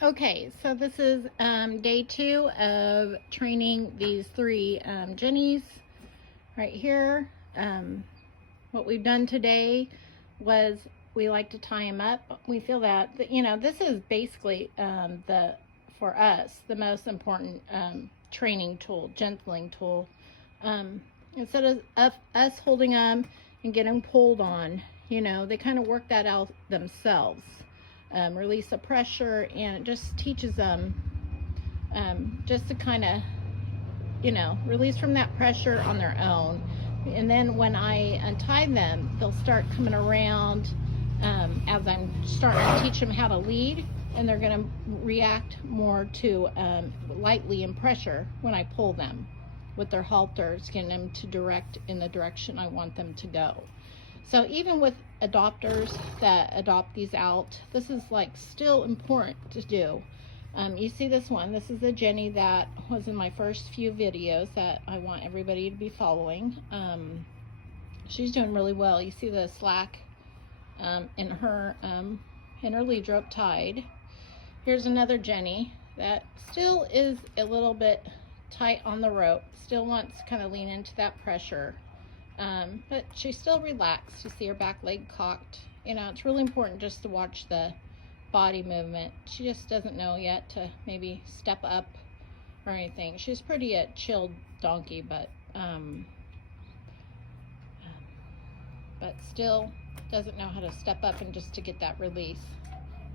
Okay, so this is day 2 of training these 3 jennies right here. What we've done today was we like to tie them up. We feel that, this is basically for us, the most important training tool, gentling tool. Instead of us holding them and getting pulled on, they kind of work that out themselves. Release the pressure, and it just teaches them just to kind of, release from that pressure on their own. And then when I untie them, they'll start coming around as I'm starting to teach them how to lead, and they're going to react more to lightly in pressure when I pull them with their halters, getting them to direct in the direction I want them to go. So even with adopters that adopt these out, this is like still important to do. You see this one, this is a Jenny that was in my first few videos that I want everybody to be following. She's doing really well. You see the slack in her lead rope tied. Here's another Jenny that still is a little bit tight on the rope, still wants to kind of lean into that pressure. But she's still relaxed. You see her back leg cocked. It's really important just to watch the body movement. She just doesn't know yet to maybe step up or anything. She's pretty a chilled donkey, but still doesn't know how to step up and just to get that release.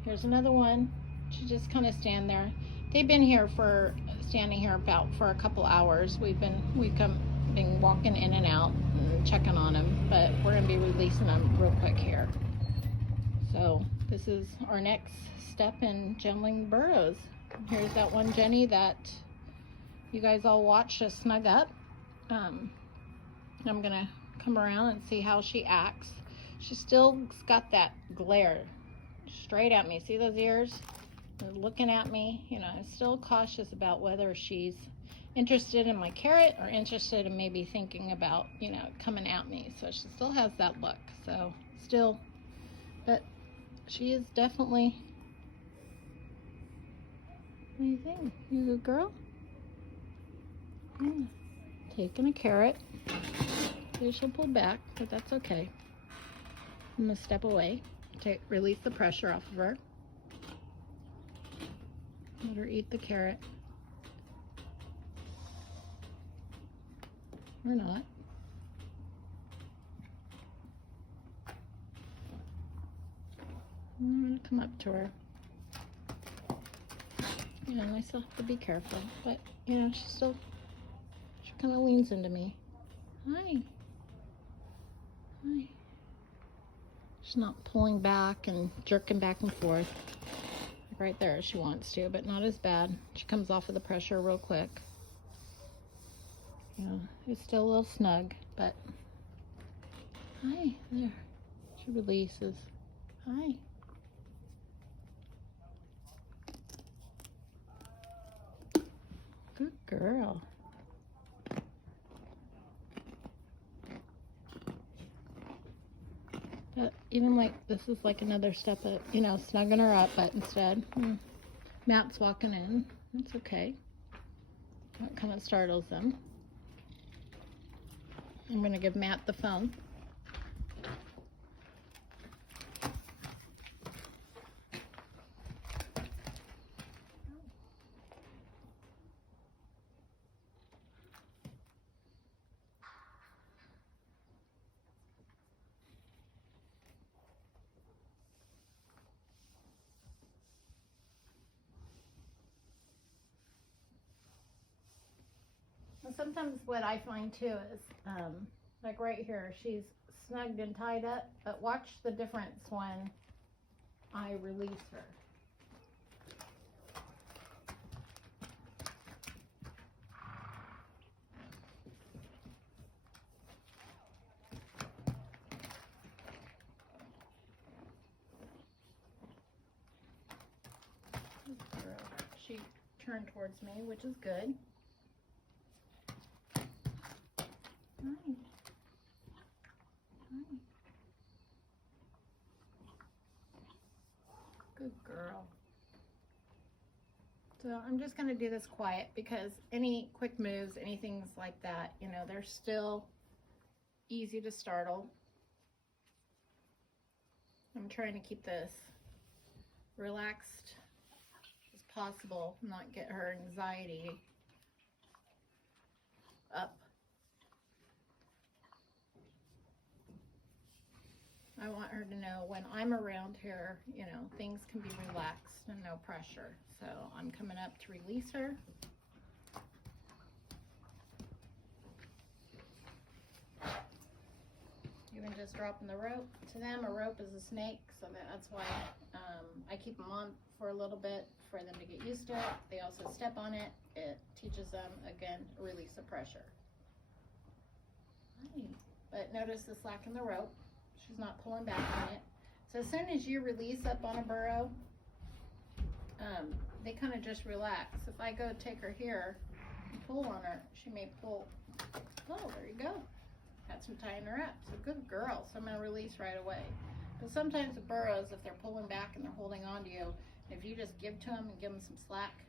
Here's another one. She just kind of stand there. They've been here standing here about for a couple hours. We've been walking in and out and checking on them, but we're going to be releasing them real quick here. So this is our next step in gentling burros. Here's that one Jenny that you guys all watched us snug up. I'm going to come around and see how she acts. She still got that glare straight at me. See those ears? They're looking at me. I'm still cautious about whether she's interested in my carrot or interested in maybe thinking about, coming at me. So she still has that look. So still, but she is definitely, what do you think? You a good girl? Yeah. Taking a carrot. Maybe she'll pull back, but that's okay. I'm gonna step away to release the pressure off of her. Let her eat the carrot. Or not. I'm gonna come up to her. I still have to be careful, but she kind of leans into me. Hi. Hi. She's not pulling back and jerking back and forth. Right there, she wants to, but not as bad. She comes off of the pressure real quick. It's still a little snug, but hi, there. She releases. Hi. Good girl. But even like, this is like another step of, snugging her up, but instead, Matt's walking in. It's okay. That kind of startles them. I'm going to give Matt the phone. Sometimes what I find too is, like right here, she's snugged and tied up, but watch the difference when I release her. She turned towards me, which is good. Hi. Hi. Good girl. So I'm just going to do this quiet because any quick moves, anything like that, you know, they're still easy to startle. I'm trying to keep this relaxed as possible, not get her anxiety up. I want her to know when I'm around here, you know, things can be relaxed and no pressure. So I'm coming up to release her. Even just dropping the rope. To them, a rope is a snake, so that's why I keep them on for a little bit for them to get used to it. They also step on it. It teaches them, again, a release of pressure. Right. But notice the slack in the rope. She's not pulling back on it. So as soon as you release up on a burro, they kind of just relax. If I go take her here and pull on her, she may pull. Oh, there you go. Got some tying her up. So good girl. So I'm going to release right away. But sometimes the burros, if they're pulling back and they're holding on to you, if you just give to them and give them some slack,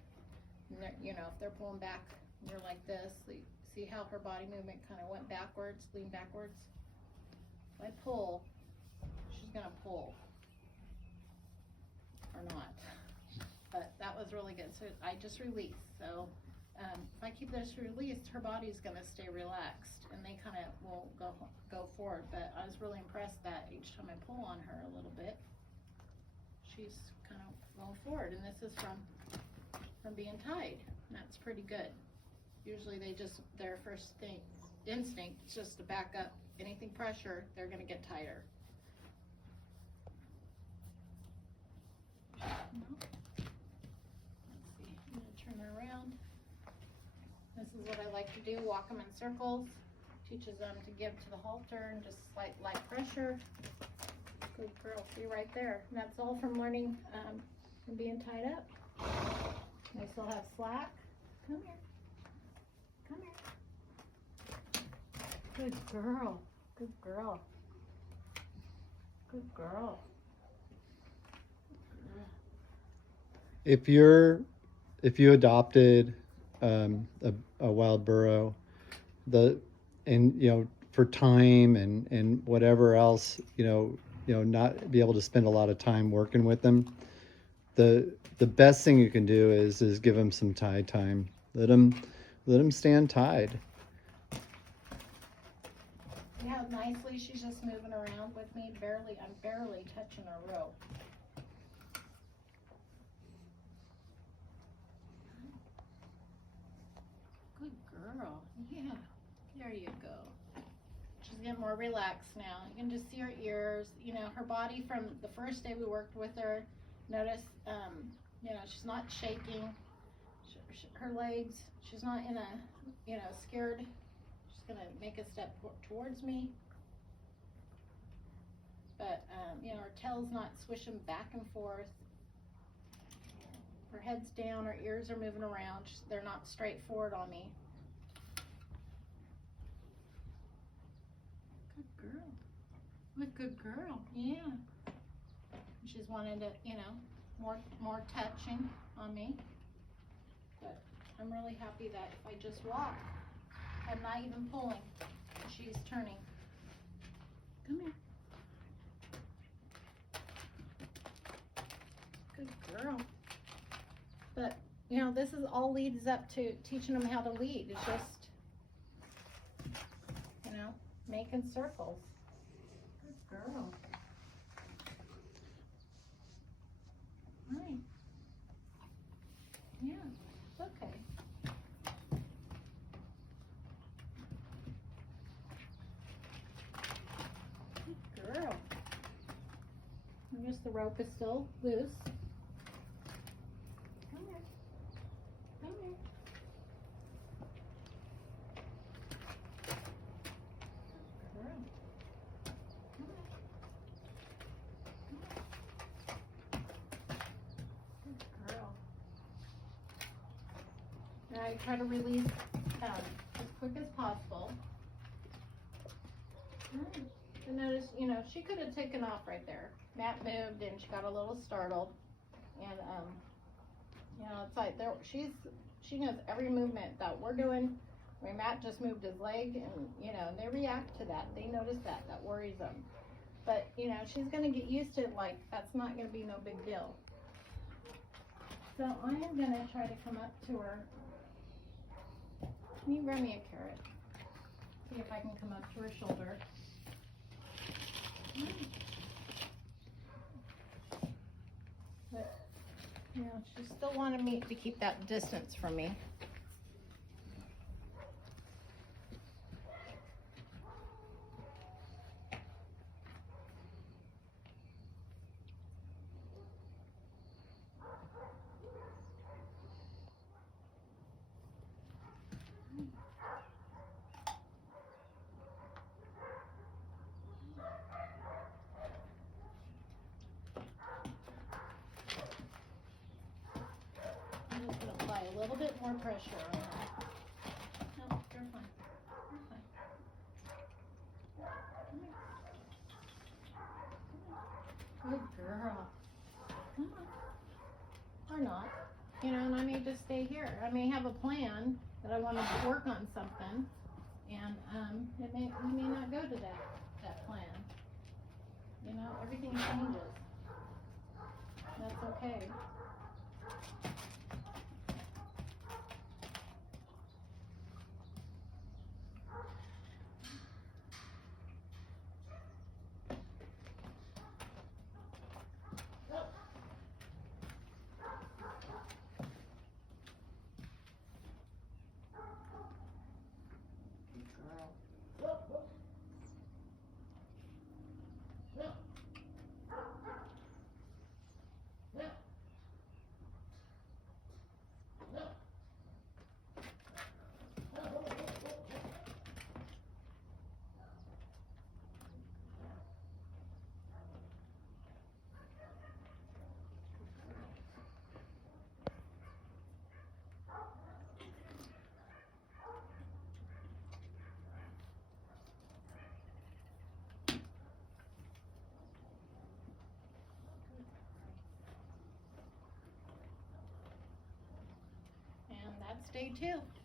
and you know, if they're pulling back and you're like this, see how her body movement kind of went backwards, lean backwards? If I pull, she's going to pull. Or not. But that was really good. So I just released. So if I keep this released, her body's going to stay relaxed and they kind of will go forward. But I was really impressed that each time I pull on her a little bit, she's kind of going forward. And this is from being tied. And that's pretty good. Usually their first instinct is just to back up. Anything pressure, they're going to get tighter. Let's see, I'm going to turn her around. This is what I like to do, walk them in circles. Teaches them to give to the halter and just light pressure. Good girl, see right there. And that's all from learning from being tied up. They still have slack. Come here. Come here. Good girl. Good girl. Good girl. If you adopted a wild burro, for time and whatever else, not be able to spend a lot of time working with them, the best thing you can do is give them some tie time. Let them stand tied. See how nicely she's just moving around with me? I'm barely touching her rope. Good girl. Yeah. There you go. She's getting more relaxed now. You can just see her ears. You know, her body from the first day we worked with her. Notice, she's not shaking. Her legs, she's not in a, scared. She's going to make a step towards me. But, her tail's not swishing back and forth. Her head's down, her ears are moving around. They're not straight forward on me. Good girl. What good girl. Yeah. She's wanted to, more touching on me. But I'm really happy that if I just walk, I'm not even pulling. She's turning. Come here. Good girl. But, this is all leads up to teaching them how to lead. It's just, making circles. Good girl. Right. Yeah, okay. Good girl. I guess the rope is still loose. Come here. Come here. Good girl. Come here. Good girl. Now I try to release as quick as possible. Right. And notice, she could have taken off right there. Matt moved and she got a little startled. And You know, it's like she knows every movement that we're doing. I mean, Matt just moved his leg, and you know, they react to that. They notice that. That worries them. But you know, she's gonna get used to it. Like that's not gonna be no big deal. So I am gonna try to come up to her. Can you grab me a carrot? See if I can come up to her shoulder. But you know, she still wanted me to keep that distance from me. I'm just gonna apply a little bit more pressure on her. No, you're fine. You're fine. Come here. Good girl. Come on. Or not. You know, and I may just stay here. I may have a plan that I want to work on something, and we may not go to that plan. You know, everything changes. That's okay. And that's day 2.